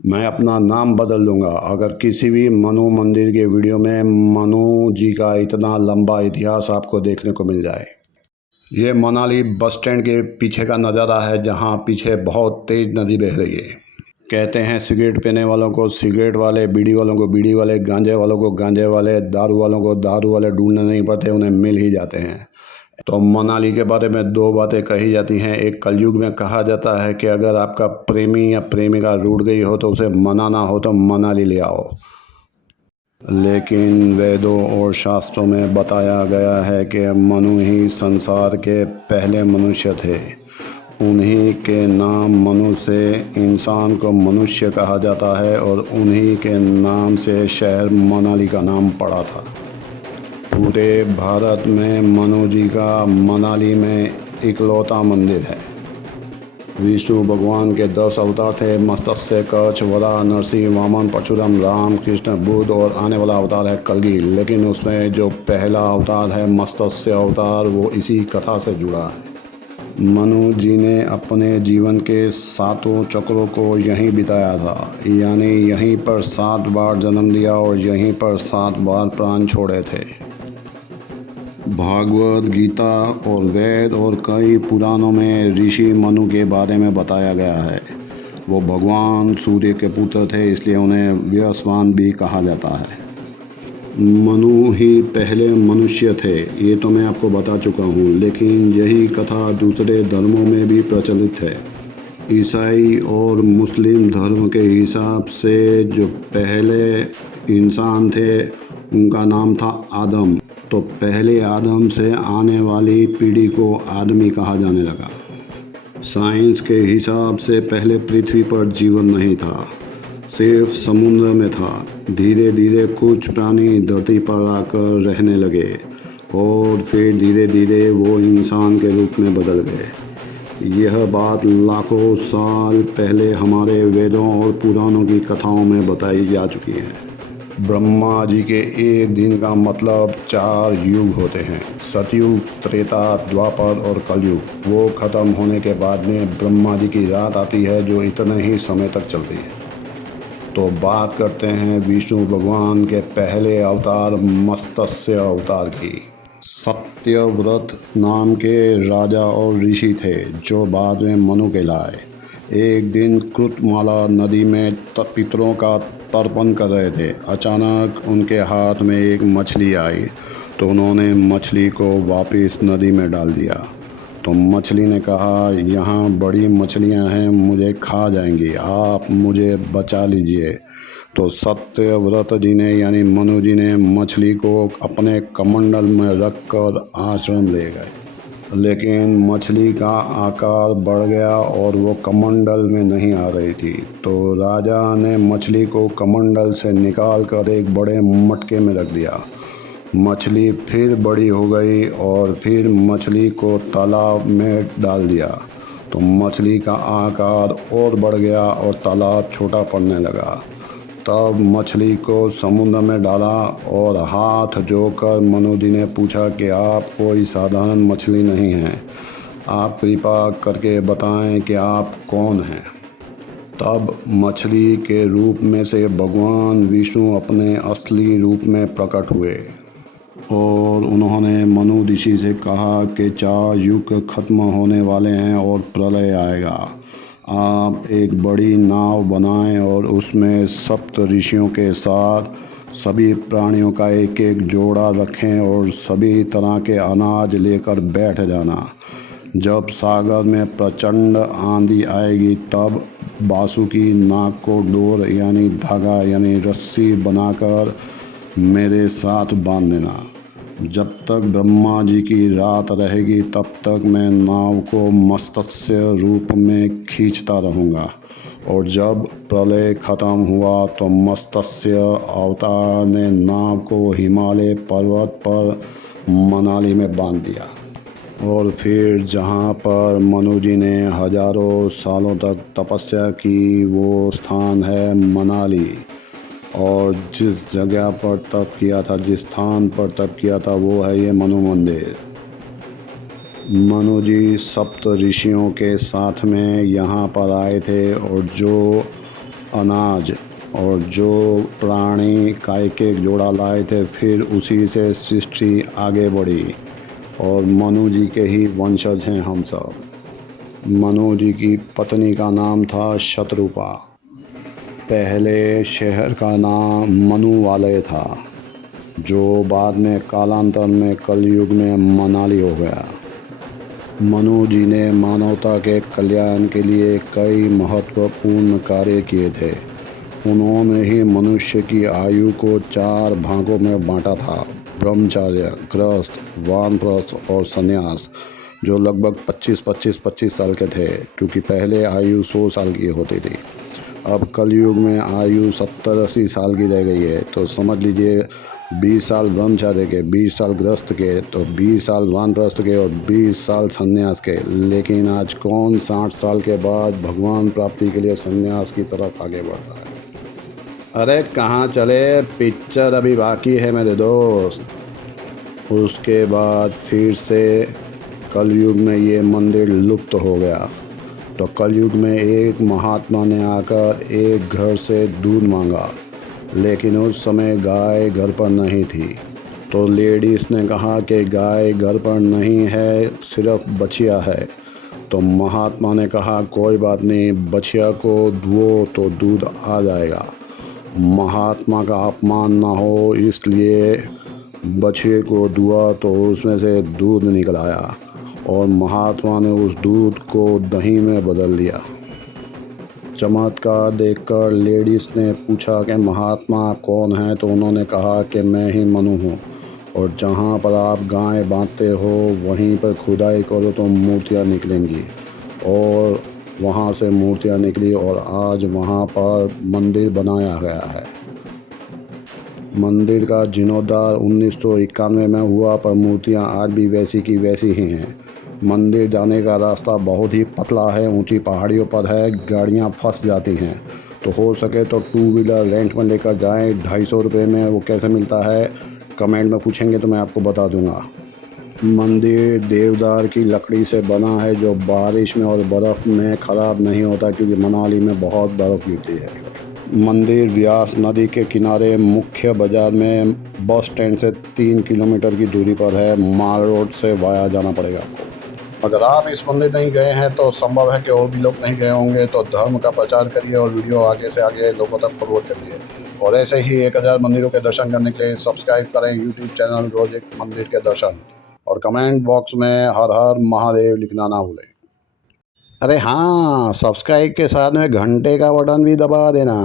मैं अपना नाम बदल लूँगा अगर किसी भी मनु मंदिर के वीडियो में मनु जी का इतना लंबा इतिहास आपको देखने को मिल जाए। ये मनाली बस स्टैंड के पीछे का नज़ारा है, जहाँ पीछे बहुत तेज़ नदी बह रही है। कहते हैं सिगरेट पीने वालों को सिगरेट वाले, बीड़ी वालों को बीड़ी वाले, गांजे वालों को गांजे वाले, दारू वालों को दारू वाले ढूंढने नहीं पड़ते, उन्हें मिल ही जाते हैं। तो मनाली के बारे में दो बातें कही जाती हैं। एक, कलयुग में कहा जाता है कि अगर आपका प्रेमी या प्रेमिका रूठ गई हो तो उसे मनाना हो तो मनाली ले आओ। लेकिन वेदों और शास्त्रों में बताया गया है कि मनु ही संसार के पहले मनुष्य थे। उन्हीं के नाम मनु से इंसान को मनुष्य कहा जाता है और उन्हीं के नाम से शहर मनाली का नाम पड़ा था। पूरे भारत में मनु जी का मनाली में इकलौता मंदिर है। विष्णु भगवान के 10 अवतार थे, मत्स्य, कच्छ, वराह, नरसिंह, वामन, परशुराम, राम, कृष्ण, बुद्ध और आने वाला अवतार है कलगी। लेकिन उसमें जो पहला अवतार है मत्स्य अवतार, वो इसी कथा से जुड़ा है। मनु जी ने अपने जीवन के 7 चक्रों को यहीं बिताया था, यानी यहीं पर 7 बार जन्म लिया और यहीं पर 7 बार प्राण छोड़े थे। भागवत गीता और वेद और कई पुराणों में ऋषि मनु के बारे में बताया गया है। वो भगवान सूर्य के पुत्र थे, इसलिए उन्हें व्यसवान भी कहा जाता है। मनु ही पहले मनुष्य थे, ये तो मैं आपको बता चुका हूँ, लेकिन यही कथा दूसरे धर्मों में भी प्रचलित है। ईसाई और मुस्लिम धर्म के हिसाब से जो पहले इंसान थे उनका नाम था आदम। तो पहले आदम से आने वाली पीढ़ी को आदमी कहा जाने लगा। साइंस के हिसाब से पहले पृथ्वी पर जीवन नहीं था, सिर्फ समुद्र में था। धीरे धीरे कुछ प्राणी धरती पर आकर रहने लगे और फिर धीरे धीरे वो इंसान के रूप में बदल गए। यह बात लाखों साल पहले हमारे वेदों और पुराणों की कथाओं में बताई जा चुकी है। ब्रह्मा जी के एक दिन का मतलब 4 युग होते हैं, सतयुग, त्रेता, द्वापर और कलयुग। वो ख़त्म होने के बाद में ब्रह्मा जी की रात आती है, जो इतने ही समय तक चलती है। तो बात करते हैं विष्णु भगवान के पहले अवतार मत्स्य अवतार की। सत्यव्रत नाम के राजा और ऋषि थे, जो बाद में मनु कहलाए। एक दिन कृतमाला नदी में पितरों का तर्पण कर रहे थे। अचानक उनके हाथ में एक मछली आई, तो उन्होंने मछली को वापस नदी में डाल दिया। तो मछली ने कहा, यहाँ बड़ी मछलियाँ हैं, मुझे खा जाएंगी, आप मुझे बचा लीजिए। तो सत्यव्रत जी ने यानी मनु जी ने मछली को अपने कमंडल में रखकर आश्रम ले गए। लेकिन मछली का आकार बढ़ गया और वो कमंडल में नहीं आ रही थी। तो राजा ने मछली को कमंडल से निकाल कर एक बड़े मटके में रख दिया। मछली फिर बड़ी हो गई और फिर मछली को तालाब में डाल दिया। तो मछली का आकार और बढ़ गया और तालाब छोटा पड़ने लगा। तब मछली को समुद्र में डाला और हाथ जोड़कर मनु जी ने पूछा कि आप कोई साधारण मछली नहीं हैं, आप कृपा करके बताएं कि आप कौन हैं। तब मछली के रूप में से भगवान विष्णु अपने असली रूप में प्रकट हुए और उन्होंने मनु ऋषि से कहा कि 4 युग खत्म होने वाले हैं और प्रलय आएगा। आप एक बड़ी नाव बनाएं और उसमें सप्त ऋषियों के साथ सभी प्राणियों का एक एक जोड़ा रखें और सभी तरह के अनाज लेकर बैठ जाना। जब सागर में प्रचंड आंधी आएगी तब बासुकी नाग को डोर यानी धागा यानी रस्सी बनाकर मेरे साथ बांध देना। जब तक ब्रह्मा जी की रात रहेगी तब तक मैं नाव को मत्स्य रूप में खींचता रहूँगा, और जब प्रलय ख़त्म हुआ तो मत्स्य अवतार ने नाव को हिमालय पर्वत पर मनाली में बांध दिया। और फिर जहाँ पर मनु जी ने हजारों सालों तक तपस्या की वो स्थान है मनाली। और जिस जगह पर तप किया था, जिस स्थान पर तप किया था, वो है ये मनु मंदिर। मनु जी सप्त ऋषियों के साथ में यहाँ पर आए थे और जो अनाज और जो प्राणी का एक एक जोड़ा लाए थे, फिर उसी से सृष्टि आगे बढ़ी और मनु जी के ही वंशज हैं हम सब। मनु जी की पत्नी का नाम था शत्रुपा। पहले शहर का नाम मनुवालय था, जो बाद में कालांतर में कलयुग में मनाली हो गया। मनु जी ने मानवता के कल्याण के लिए कई महत्वपूर्ण कार्य किए थे। उन्होंने ही मनुष्य की आयु को 4 भागों में बांटा था: ब्रह्मचर्य, गृहस्थ, वानप्रस्थ और संन्यास, जो लगभग 25 साल के थे, क्योंकि पहले आयु 100 साल की होती थी। अब कलयुग में आयु 70-80 साल की रह गई है। तो समझ लीजिए 20 साल ब्रह्मचार्य के, 20 साल गृहस्थ के, तो 20 साल वानप्रस्थ के और 20 साल संन्यास के। लेकिन आज कौन 60 साल के बाद भगवान प्राप्ति के लिए संन्यास की तरफ आगे बढ़ता है? अरे कहाँ चले, पिक्चर अभी बाकी है मेरे दोस्त। उसके बाद फिर से कलयुग में ये मंदिर लुप्त हो गया। तो कलयुग में एक महात्मा ने आकर एक घर से दूध मांगा, लेकिन उस समय गाय घर पर नहीं थी। तो लेडीज़ ने कहा कि गाय घर पर नहीं है, सिर्फ बछिया है। तो महात्मा ने कहा कोई बात नहीं, बछिया को धुओ तो दूध आ जाएगा। महात्मा का अपमान ना हो इसलिए बछिए को धुआ तो उसमें से दूध निकल आया और महात्मा ने उस दूध को दही में बदल दिया। चमत्कार देखकर लेडीज़ ने पूछा कि महात्मा कौन है? तो उन्होंने कहा कि मैं ही मनु हूँ, और जहाँ पर आप गाय बांधते हो वहीं पर खुदाई करो तो मूर्तियाँ निकलेंगी। और वहाँ से मूर्तियाँ निकली और आज वहाँ पर मंदिर बनाया गया है। मंदिर का जीर्णोद्धार 1991 में हुआ, पर मूर्तियाँ आज भी वैसी की वैसी ही हैं। मंदिर जाने का रास्ता बहुत ही पतला है, ऊंची पहाड़ियों पर है, गाड़ियाँ फंस जाती हैं। तो हो सके तो 2 व्हीलर रेंट में लेकर जाएं। 250 रुपये में वो कैसे मिलता है कमेंट में पूछेंगे तो मैं आपको बता दूंगा। मंदिर देवदार की लकड़ी से बना है, जो बारिश में और बर्फ़ में ख़राब नहीं होता, क्योंकि मनाली में बहुत बर्फ़ गिरती है। मंदिर व्यास नदी के किनारे मुख्य बाज़ार में बस स्टैंड से 3 किलोमीटर की दूरी पर है। माल रोड से वाया जाना पड़ेगा आपको। अगर आप इस मंदिर नहीं गए हैं तो संभव है कि और भी लोग नहीं गए होंगे, तो धर्म का प्रचार करिए और वीडियो आगे से आगे लोगों तक फॉरवर्ड करिए। और ऐसे ही 1000 मंदिरों के दर्शन करने के लिए सब्सक्राइब करें यूट्यूब चैनल रोज एक मंदिर के दर्शन, और कमेंट बॉक्स में हर हर महादेव लिखना ना भूलें। अरे हाँ, सब्सक्राइब के साथ में घंटे का बटन भी दबा देना।